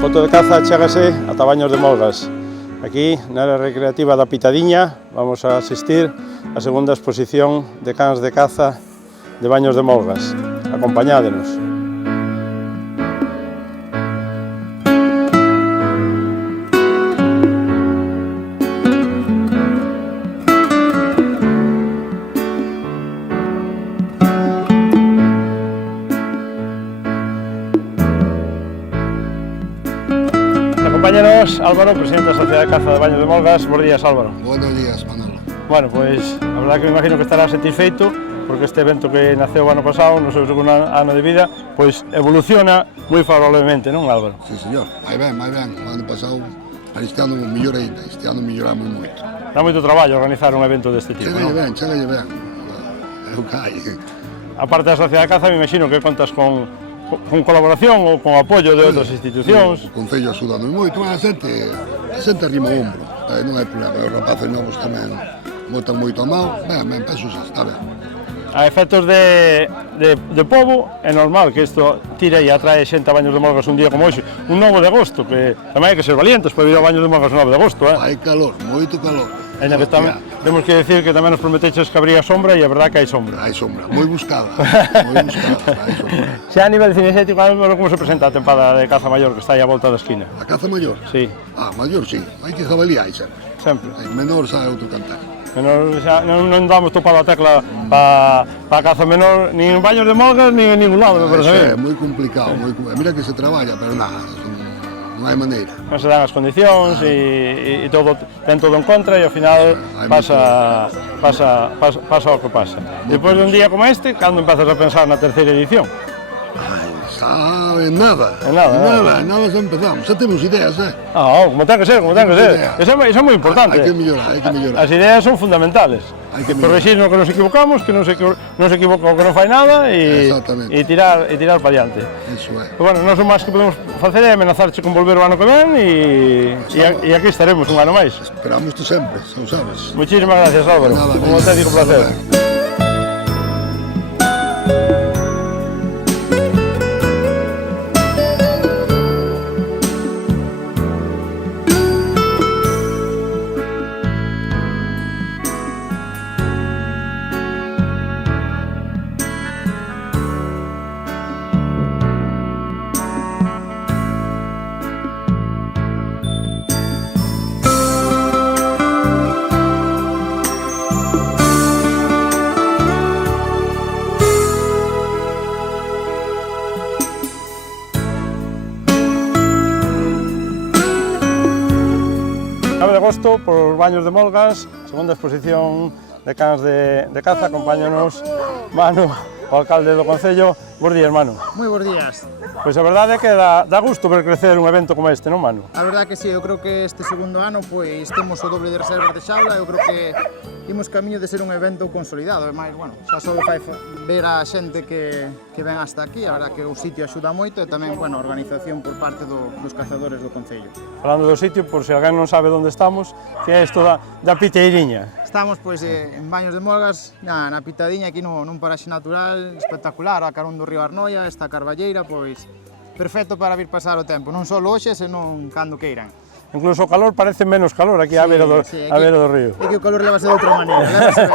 Foto de caza chégase ata Baños de Molgas. Aquí, na área recreativa da Pitadiña, vamos a asistir á segunda exposición de cans de caza de Baños de Molgas. Acompañádenos. Acompáñanos Álvaro, presidente da Sociedade de Caza de Baños de Molgas. Bos días, Álvaro. Buenos días, Manolo. Bueno, pois, a verdade que me imagino que estará satisfeito porque este evento que naceu o ano pasado, no seu segundo ano de vida, pois evoluciona moi favorablemente, non, Álvaro? Sí, señor. Vai ben, vai ben. O ano pasado, este ano mellor ainda. Este ano melloramos moito. Dá moito traballo organizar un evento deste tipo, non? Chegalle ben. É o que hai. A parte da Sociedade de Caza, me imagino que contas con colaboración ou con apoio de outras institucións. O Concello axudanos moito, a xente arrima o ombro. Non hai problema. Os rapaces novos tamén botan moito a mão. Ben, penso xa, está ben. A efectos de pobo, é normal que isto tire e atrae xente a Baños de Molgas un día como hoxe, un 9 de agosto, que tamén hai que ser valientes para ir a Baños de Molgas un 9 de agosto, Hai calor, moito calor. Ainda que tamén, temos que decir que tamén nos prometeches que habría sombra e a verdade que hai sombra. Hai sombra, moi buscada, hai sombra. Xa a nivel cinexético, como se presenta a tempada de caza maior que está aí a volta da esquina? A caza maior? Sí. Maior sí, hai que jabalí hai sempre. Sempre? Menor sabe outro cantar. Menor, xa, non damos topado a tecla para a caza menor, nin en Baños de Molgas, nin en ningún lado, me parece. É moi complicado, mira que se traballa, pero nada, non hai maneira. Non se dan as condicións e todo, ten todo en contra e ao final pasa o que pasa. Depois de un día como este, cando empezas a pensar na terceira edición? En nada xa empezamos, xa temos ideas, como ten que ser, Eso é moi importante. Hai que mellorar. As ideas son fundamentales. Correxirnos que nos equivocamos, que non se equivoca o que non fai nada e tirar para diante. Iso é. Bueno, nós o máis que podemos facer é amenazarche con volver o ano que ven e aquí estaremos un ano máis. Esperamos sempre, xa o sabes. Muchísimas gracias, Álvaro. Un auténtico placer. De agosto, por Baños de Molgas, segunda exposición de cans de caza. Acompáñanos Manu, o alcalde do Concello. Bos días, Manu. Moi bons días. Pois a verdade é que dá gusto ver crecer un evento como este, non, Manu? A verdade que sí, eu creo que este segundo ano pois temos o doble de reservas de xaula, eu creo que imos camiño de ser un evento consolidado, ademais, bueno, xa só fai ver a xente que ven hasta aquí, a verdade que o sitio axuda moito e tamén, bueno, a organización por parte dos cazadores do Concello. Falando do sitio, por se alguén non sabe onde estamos, que é isto da Piteiriña. Estamos pois en Baños de Molgas, na Pitadiña, aquí nun paraxe natural espectacular, a carón do río Arnoia, esta carballeira, pois perfecto para vir pasar o tempo, non só hoxe, senón cando queiran. Incluso o calor parece menos calor aquí á beira do río. É que o calor levase de outra maneira, levase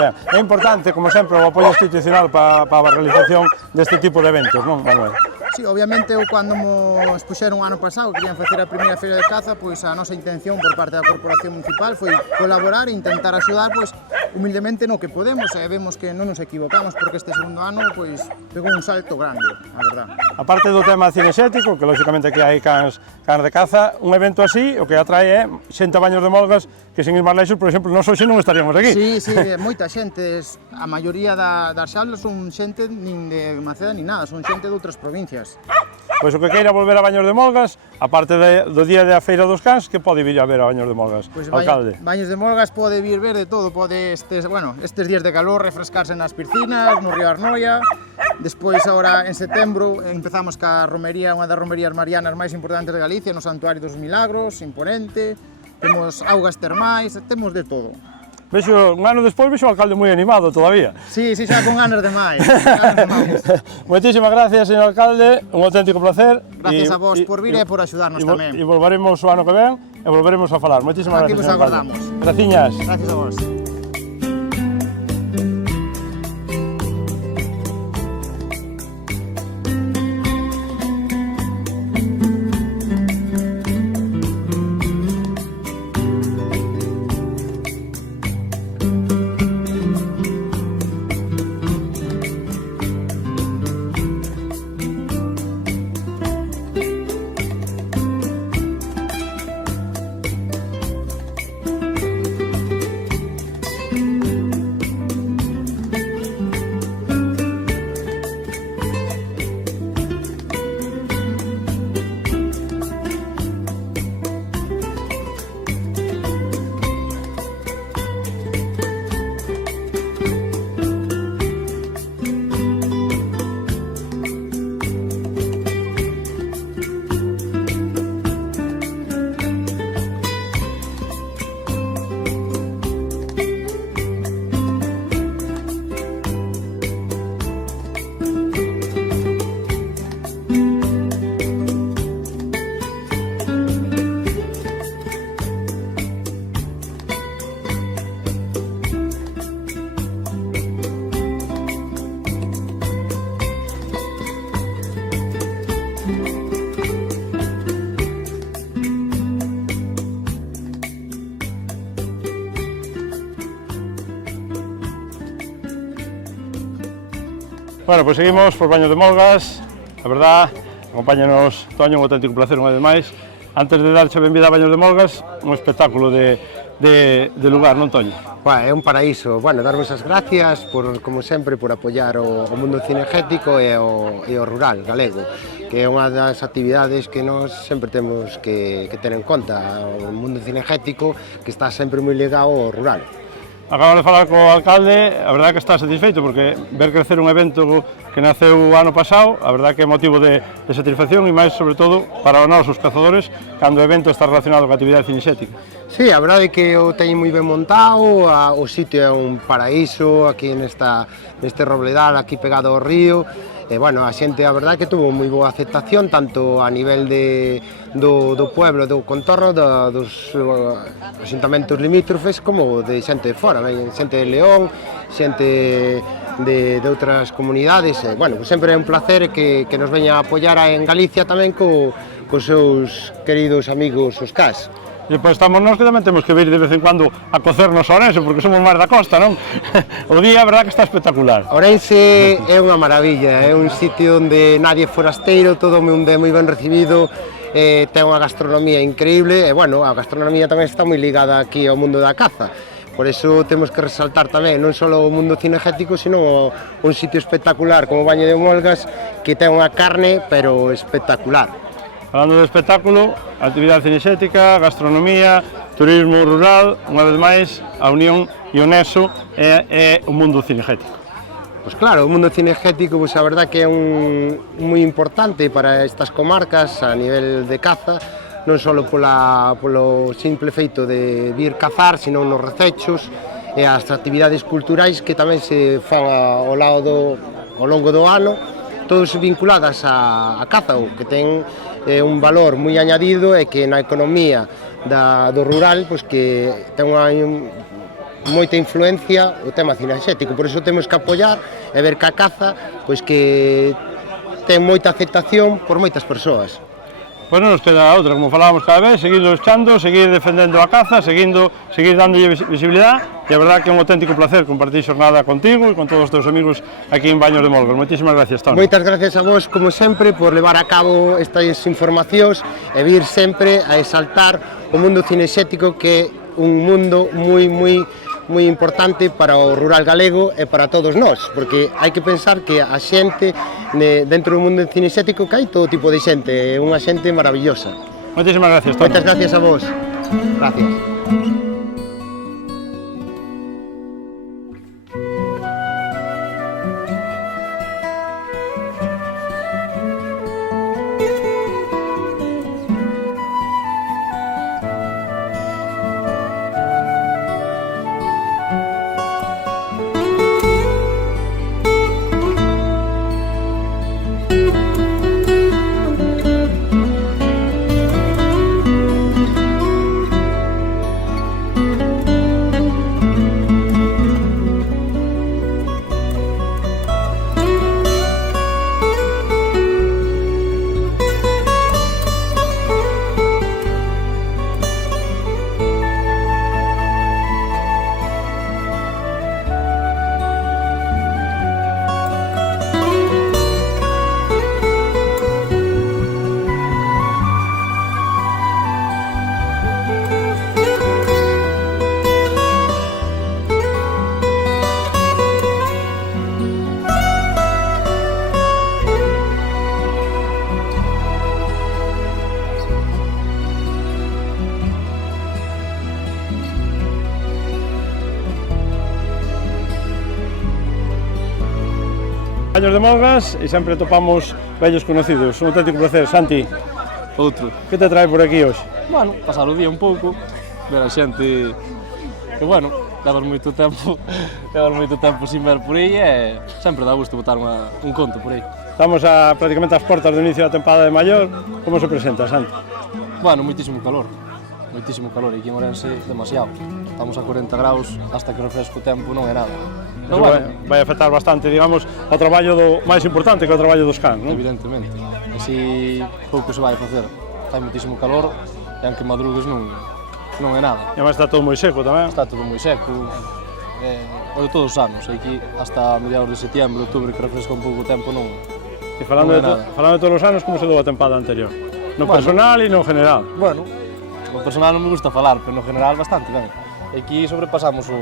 ben. É importante, como sempre, o apoio institucional para a realización deste tipo de eventos, non, Manuel? Sí, obviamente, eu cando nos puxeron o ano pasado, querían facer a primeira feira de caza, pois a nosa intención por parte da Corporación Municipal foi colaborar e intentar axudar, pois, humildemente no que podemos e vemos que non nos equivocamos porque este segundo ano pois pegou un salto grande, a verdad. A parte do tema cinexético, que lógicamente que hai cans de caza, un evento así o que atrae é xente a Baños de Molgas que sen ir máis leixos, por exemplo, nós hoxe non estaríamos aquí. Sí, moita xente, a maioría das xaulas son xente nin de Maceda ni nada, son xente de outras provincias. Pois o que queira volver a Baños de Molgas, aparte do día da Feira dos Cans, que pode vir a ver a Baños de Molgas, alcalde? Baños de Molgas pode vir ver de todo, pode estes días de calor refrescarse nas piscinas, no río Arnoia. Despois, agora, en setembro, empezamos ca romería, unha das romerías marianas máis importantes de Galicia, no Santuario dos Milagros, imponente. Temos augas termais, temos de todo. Vexo, un ano despois, vexo o alcalde moi animado todavía. Sí, xa con ganas de máis. Moitísimas gracias, señor alcalde, un auténtico placer. Gracias a vos por vir e por axudarnos tamén. E volveremos o ano que ven e volveremos a falar. Moitísimas gracias, señor alcalde. Graciñas. Gracias a vos. Bueno, pois seguimos por Baños de Molgas, a verdad, acompáñanos Toño, un auténtico placer unha vez máis. Antes de darche a benvida a Baños de Molgas, un espectáculo de lugar, non Toño? É un paraíso, darvos as gracias, como sempre, por apoiar o mundo cinegético e o rural galego, que é unha das actividades que nós sempre temos que ter en conta, o mundo cinegético que está sempre moi ligado ao rural. Acabo de falar co alcalde, a verdade que está satisfeito porque ver crecer un evento que naceu o ano pasado, a verdade que é motivo de satisfacción e máis, sobre todo, para os nosos cazadores, cando o evento está relacionado coa actividade cinexética. Sí, a verdade é que o teñen moi ben montado, o sitio é un paraíso, aquí neste robledal, aquí pegado ao río, e, a xente, a verdade que tuvo moi boa aceptación, tanto a nivel do pueblo, do contorno, dos asentamentos limítrofes, como de xente de fora, xente de León, xente de outras comunidades, e, sempre é un placer que nos veña a apoiar en Galicia tamén cos seus queridos amigos os CAS. E pois estamos nós que tamén temos que vir de vez en cuando a cocernos a Ourense, porque somos máis da costa, non? O día, a verdade que está espectacular. Ourense é unha maravilla, é un sitio onde nadie é forasteiro, todo onde é moi ben recibido, ten unha gastronomía increíble, e, a gastronomía tamén está moi ligada aquí ao mundo da caza. Por iso temos que resaltar tamén non só o mundo cinegético, sino un sitio espectacular como Baño de Molgas, que ten unha carne, pero espectacular. Falando de espectáculo, actividade cinexética, gastronomía, turismo rural, unha vez máis, a unión e o nexo é o mundo cinegético. Pois claro, o mundo cinegético, a verdade que é moi importante para estas comarcas a nivel de caza, non só polo simple feito de vir cazar, sino nos recechos e as actividades culturais que tamén se fan ao longo do ano, todos vinculadas á caza, o que ten un valor moi añadido e que na economía do rural que ten moita influencia o tema cinexético, por iso temos que apoiar e ver que a caza que ten moita aceptación por moitas persoas. Pois non nos queda outra, como falábamos cada vez, seguir loxando, seguir defendendo a caza, seguir dándolle visibilidade, e a verdad que é un auténtico placer compartir xornada contigo e con todos os teus amigos aquí en Baños de Molgos. Moitísimas gracias, Toni. Moitas gracias a vos, como sempre, por levar a cabo estas informacións e vir sempre a exaltar o mundo cinexético, que é un mundo moi importante para o rural galego e para todos nós, porque hai que pensar que a xente dentro do mundo cinexético que hai todo tipo de xente, é unha xente maravillosa. Moitísimas gracias, Toni. Moitas gracias a vos. Gracias. Baños de Molgas e sempre topamos vellos conocidos. Un auténtico placer. Santi, Outro. que te trae por aquí hoxe? Bueno, pasar o día un pouco, ver a xente que, bueno, levas moito tempo sin ver por aí e sempre dá gusto botar un conto por aí. Estamos prácticamente ás portas do inicio da tempada de maior. Como se presenta, Santi? Bueno, moitísimo calor, e aquí en Ourense demasiado. Estamos a 40 graus, hasta que refresco o tempo non é nada. Pero Eso bueno, vai afectar bastante, digamos, ao traballo máis importante que é o traballo dos cans, non? evidentemente, así pouco se vai facer. Fai moitísimo calor e aunque madrugues non é nada. E además está todo moi seco tamén. Está todo moi seco, o de todos os anos, aquí hasta mediados de setembro, outubro, que refresca un pouco o tempo, non E falando non é nada. de todos os anos, como se dou a tempada anterior? No Bueno. personal e no general. Bueno, no personal non me gusta falar, pero no general bastante ben. Aquí sobrepasamos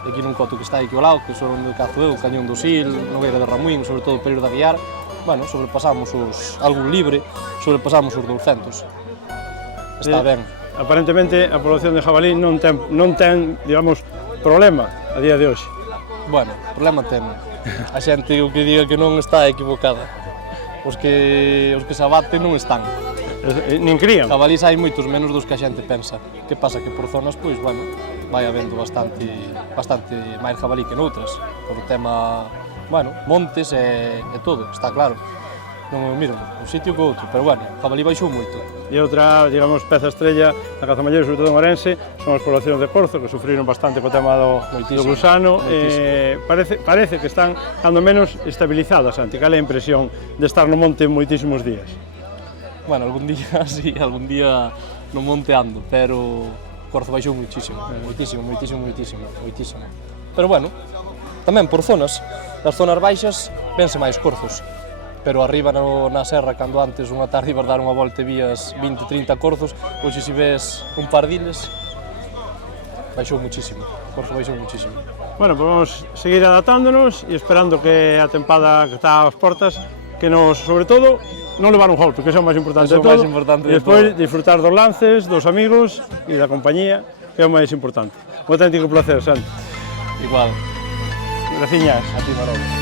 aquí nun coto que está aquí ao lado, que son onde cazo eu, Cañón do Sil, Nogueira de Ramuín, sobre todo o Pereiro de Aguiar. Bueno, sobrepasamos algún libre, sobrepasamos os 200. Está ben. Aparentemente a población de jabalí non ten, digamos, problema a día de hoxe. Bueno, problema ten. A xente o que diga que non está equivocada. Os que se abaten non están. Nin crían. Jabalís hai moitos menos dos que a xente pensa. Que pasa que por zonas, pois, bueno, vai habendo bastante máis jabalí que noutras. Por o tema, bueno, montes e todo, está claro. Non é o mesmo, un sitio que outro, pero bueno, jabalí baixou moito. E outra, digamos, peza estrella da caza maior, sobre todo en Ourense, son as poblacións de corzo, que sufriron bastante co tema do gusano. Parece que están, cando menos, estabilizadas, Santi. Cal é a impresión de estar no monte moitísimos días? Bueno, algún día sí, algún día no monte ando, pero o corzo baixou moitísimo. Pero bueno, tamén por zonas, das zonas baixas, vense máis corzos. Pero arriba na serra, cando antes unha tarde ibas dar unha volta e vías 20-30 corzos, hoxe se ves un par diles, baixou muchísimo, o corzo baixou muchísimo. Bueno, pues vamos seguir adaptándonos e esperando que a tempada que está ás portas, que nos, sobre todo, non levar un golpe, que é o máis importante de todo, e despois disfrutar dos lances, dos amigos e da compañía, que é o máis importante. Un auténtico placer, Santi. Igual. Graciñas. A ti, Manolo.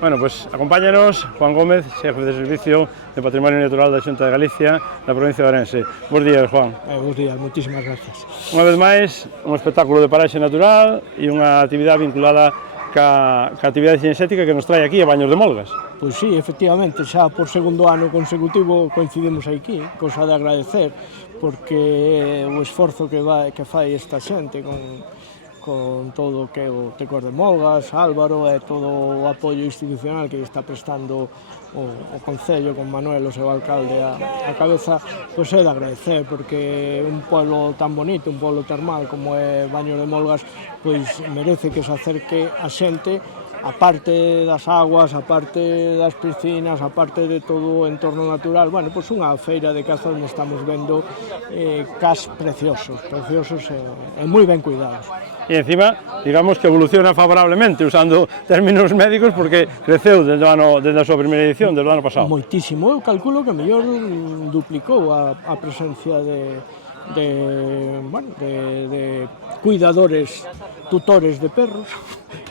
Bueno, pues acompáñanos Juan Gómez, xefe de Servicio de Patrimonio Natural da Xunta de Galicia da provincia de Ourense. Bos días, Juan. Bos días, moitísimas gracias. Unha vez máis, un espectáculo de paraxe natural e unha actividade vinculada ca actividade cinexética que nos trae aquí a Baños de Molgas. Pois sí, efectivamente, xa por segundo ano consecutivo coincidimos aquí, cosa de agradecer, porque o esforzo que fai esta xente con todo o que o Tecos de Molgas, Álvaro e todo o apoio institucional que está prestando o Concello con Manuel, o seu alcalde, a cabeza, pois é de agradecer, porque un pueblo tan bonito, un pueblo termal como é Baños de Molgas, pois merece que se acerque a xente, aparte das aguas, aparte das piscinas, aparte de todo o entorno natural, bueno, pois unha feira de caza onde estamos vendo cas preciosos e moi ben cuidados. E encima, digamos que evoluciona favorablemente, usando términos médicos, porque creceu desde a súa primeira edición, desde o ano pasado. Moitísimo, eu calculo que mellor duplicou a presencia de cuidadores, tutores de perros,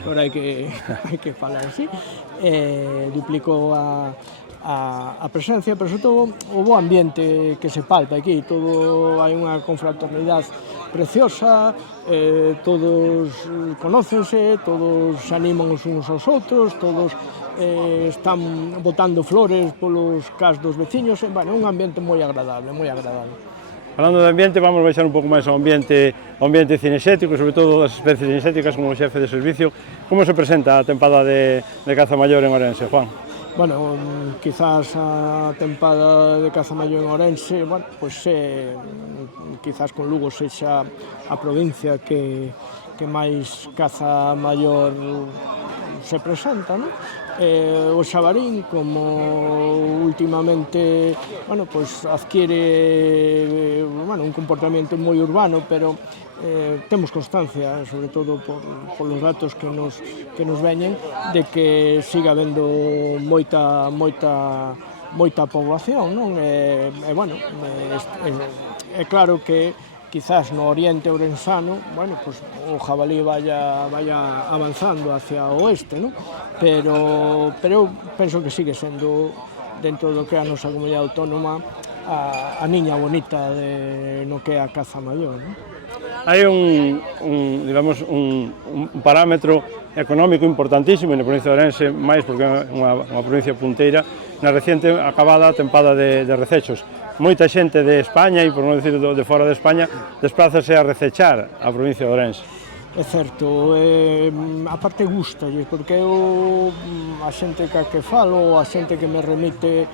agora hai que falar así, duplicou a presencia, pero sobre todo o bo ambiente que se palpa aquí, todo hai unha confraternidade preciosa, todos conócense, todos se animan os uns aos outros, todos están botando flores polos cas dos veciños, bueno, un ambiente moi agradable, moi agradable. Falando de ambiente, vamos baixar un pouco máis ao ambiente cinexético, sobre todo das especies cinexéticas como xefe de servicio. Como se presenta a tempada de caza maior en Ourense, Juan? Bueno, quizás a tempada de caza maior en Ourense, bueno, pois quizás con Lugo sexa a provincia que máis caza maior se presenta, non? O xabarín, como últimamente, bueno, pois adquiere un comportamento moi urbano, pero temos constancia, sobre todo polos datos que nos veñen, de que siga habendo moita poboación, non? Bueno, é claro que quizás no oriente ourensano, bueno, pues o jabalí vaya avanzando hacia o oeste, ¿no? Pero eu penso que sigue sendo, dentro do que é a nosa comunidade autónoma, a niña bonita de no que é a caza maior, ¿no? Hai un parámetro económico importantísimo na provincia de Ourense, máis porque é unha provincia punteira, na reciente acabada tempada de recechos. Moita xente de España, e por non dicir de fora de España, desplázase a recechar a provincia de Ourense. É certo, a parte gustalle, porque eu, a xente que falo, a xente que me remite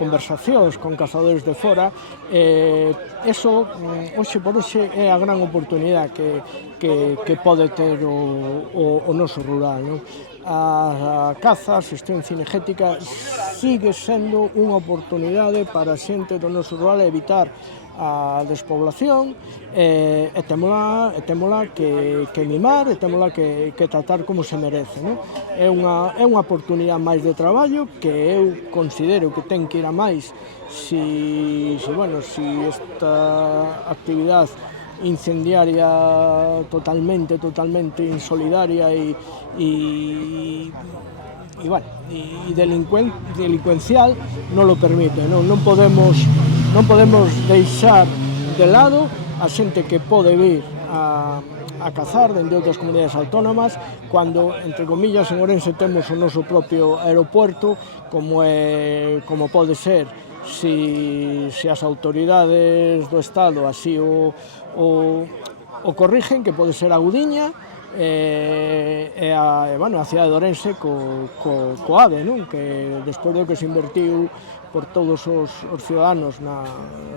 conversacións con cazadores de fora, eso, hoxe por hoxe, é a gran oportunidade que pode ter o noso rural, non? A caza, a xestión cinegética, sigue sendo unha oportunidade para a xente do noso rural evitar a despoblación, e témola que mimar, e témola que tratar como se merece, non? É unha oportunidade máis de traballo que eu considero que ten que ir a máis si esta actividade incendiaria totalmente insolidaria e delincuencial non lo permite, non podemos deixar de lado a xente que pode vir a cazar dende outras comunidades autónomas, cando, entre comillas, en Ourense temos o noso propio aeropuerto, como pode ser si as autoridades do Estado así o corrigen, que pode ser a Gudiña, e a cidade de Ourense co AVE, non? Que despois do que se invertiu por todos os ciudadanos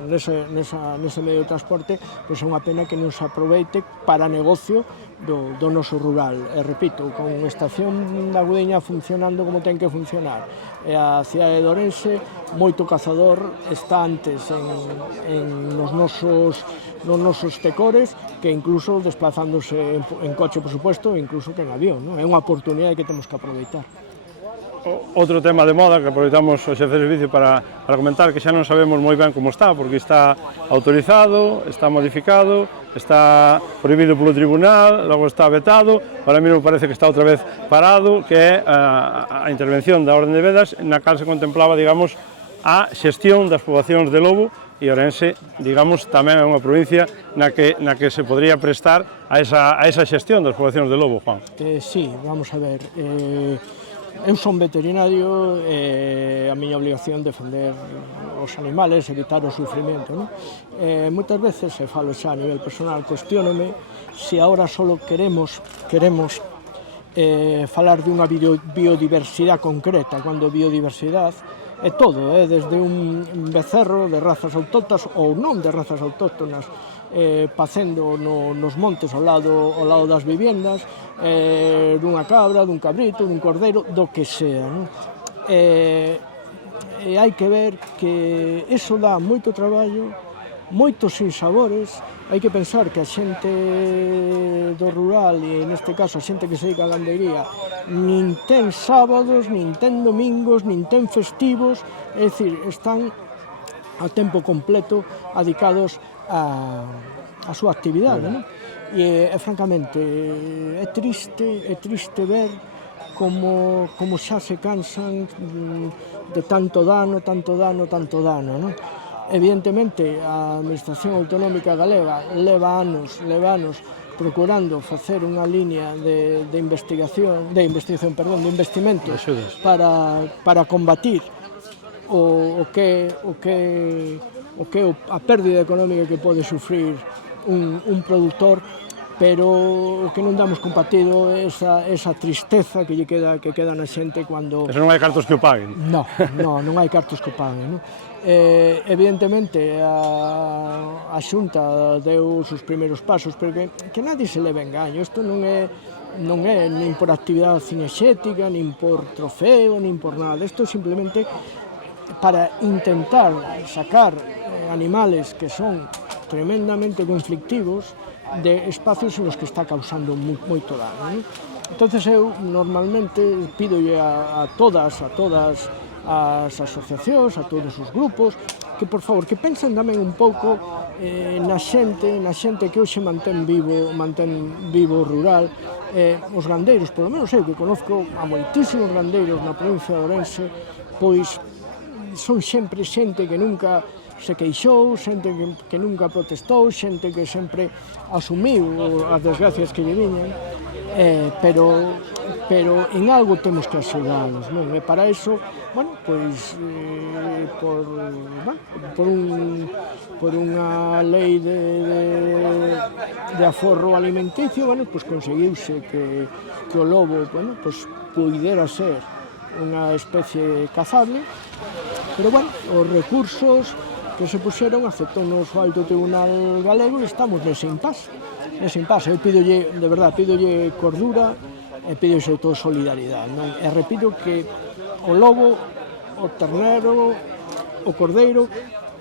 nese medio de transporte, pois é unha pena que non se aproveite para negocio do noso rural. E repito, con a estación da Gudiña funcionando como ten que funcionar, e a cidade de Ourense, moito cazador está antes nos nosos tecores, que incluso desplazándose en coche, por supuesto, e incluso que en avión, non? É unha oportunidade que temos que aproveitar. Outro tema de moda que aproveitamos o xefe de servicio para comentar, que xa non sabemos moi ben como está, porque está autorizado, está modificado, está prohibido polo tribunal, logo está vetado, para mí me parece que está outra vez parado, que é a intervención da Orden de Vedas, na cal se contemplaba, digamos, a xestión das poboacións de lobo, e Ourense, digamos, tamén é unha provincia na que se podría prestar a esa xestión das poboacións de lobo, Juan. Sí, vamos a ver, eu son veterinario e a miña obligación é defender os animales, evitar o sufrimento, non? Moitas veces, se falo xa a nivel personal, cuestionome se agora só queremos falar dunha biodiversidade concreta, cando biodiversidade é todo, desde un becerro de razas autóctonas ou non de razas autóctonas, pacendo nos montes ao lado das viviendas, dunha cabra, dun cabrito, dun cordeiro, do que sea, non? E hai que ver que iso dá moito traballo, moitos sinsabores. Hai que pensar que a xente do rural, e neste caso a xente que se dedica á gandeiría, nin ten sábados, nin ten domingos, nin ten festivos, é dicir, están a tempo completo dedicados a súa actividade, non? E francamente, é triste ver como xa se cansan de tanto dano, non? Evidentemente, a Administración Autonómica Galega leva anos procurando facer unha línea de investimentos para combatir o que a pérdida económica que pode sufrir un produtor, pero o que non damos compartido é esa tristeza que queda na xente cando... Eso non hai cartos que o paguen. Non hai cartos que o paguen, non? Evidentemente, a Xunta deu os seus primeiros pasos, pero que nadie se leve engaño. Isto non é nin por actividade cinexética, nin por trofeo, nin por nada. Isto é simplemente para intentar sacar animales que son tremendamente conflictivos de espacios en los que está causando moito dano, non? Entonces eu normalmente pidolle a todas as asociacións, a todos os grupos, que por favor que pensen tamén un pouco na xente que hoxe mantén vivo o rural, os gandeiros, polo menos eu que conozco a moitísimos gandeiros na provincia de Ourense, pois son sempre xente que nunca se queixou, xente que nunca protestou, xente que sempre asumiu as desgracias que lle viñan, pero en algo temos que axudalos, non? E para iso, bueno, pois por unha lei de aforro alimenticio, bueno, pois conseguiuse que o lobo, bueno, pois puidera ser unha especie cazable, pero bueno, os recursos que se puxeron aceptóunos o Alto Tribunal Galego e estamos nese impasse. Eu pídolle, de verdade, pídolle cordura e pídolle sobre todo solidaridade, non? E repito que o lobo, o ternero, o cordeiro,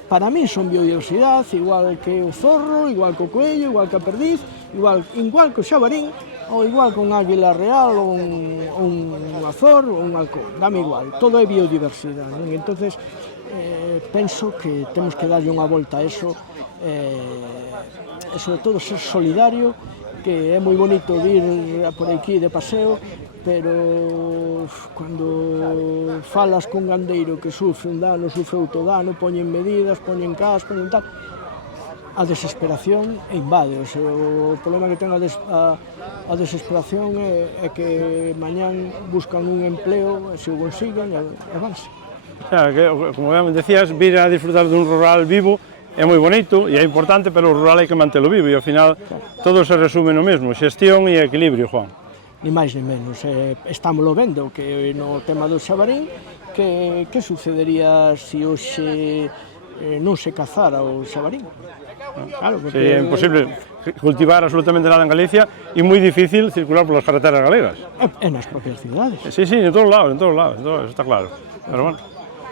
para mí son biodiversidade, igual que o zorro, igual que o coello, igual que a perdiz, igual que o xabarín, ou igual que un águila real, ou un azor, ou un halcón, dame igual, todo é biodiversidade, non? Entonces, penso que temos que darlle unha volta a eso, e sobre todo ser solidario, que é moi bonito ir por aquí de paseo, pero cando falas con gandeiro que sufre un dano, sufre outro dano, poñen medidas, poñen cas, poñen tal, a desesperación invade. O problema que ten a desesperación é que mañán buscan un empleo, e se o consiguen, e vanse. Claro, que, como ben decías, vir a disfrutar dun rural vivo é moi bonito e é importante, pero o rural hai que mantelo vivo e ao final todo se resume no mesmo, xestión e equilibrio, Juan. Ni máis ni menos, estámoslo vendo que no tema do xabarín, que sucedería se hoxe non se cazara o xabarín? Claro, porque... É imposible cultivar absolutamente nada en Galicia e moi difícil circular polas carreteras galegas. E nas propias cidades. Sí, en todos lados, eso está claro. Pero bueno,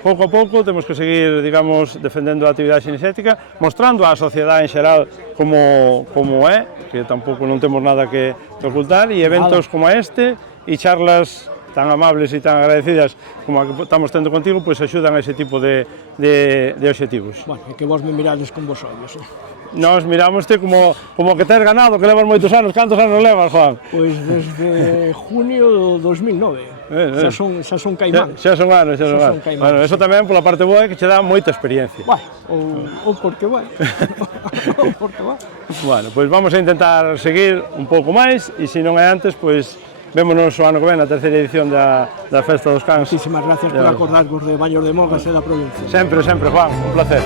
pouco a pouco temos que seguir, digamos, defendendo a actividade cinexética, mostrando á sociedade en xeral como é, que tampouco non temos nada que ocultar, e eventos como este, e charlas tan amables e tan agradecidas como a que estamos tendo contigo, pois axudan a ese tipo de obxectivos. Bueno, é que vos me mirades con vos ollos, Nos miramoste como que tes ganado, que levas moitos anos. Cantos anos levas, Juan? Pois desde junio do 2009. Xa son caimán. Xa son anos, xa son anos. Bueno, eso tamén pola parte boa é que che dá moita experiencia. Bueno, ou porque vai. Ou porque vai. Bueno, pois vamos a intentar seguir un pouco máis e se non é antes, pois vémonos o ano que ven na terceira edición da Festa dos Cans. Muchísimas gracias por acordarvos de Baños de Mogas e da provincia. Sempre, Juan, un placer.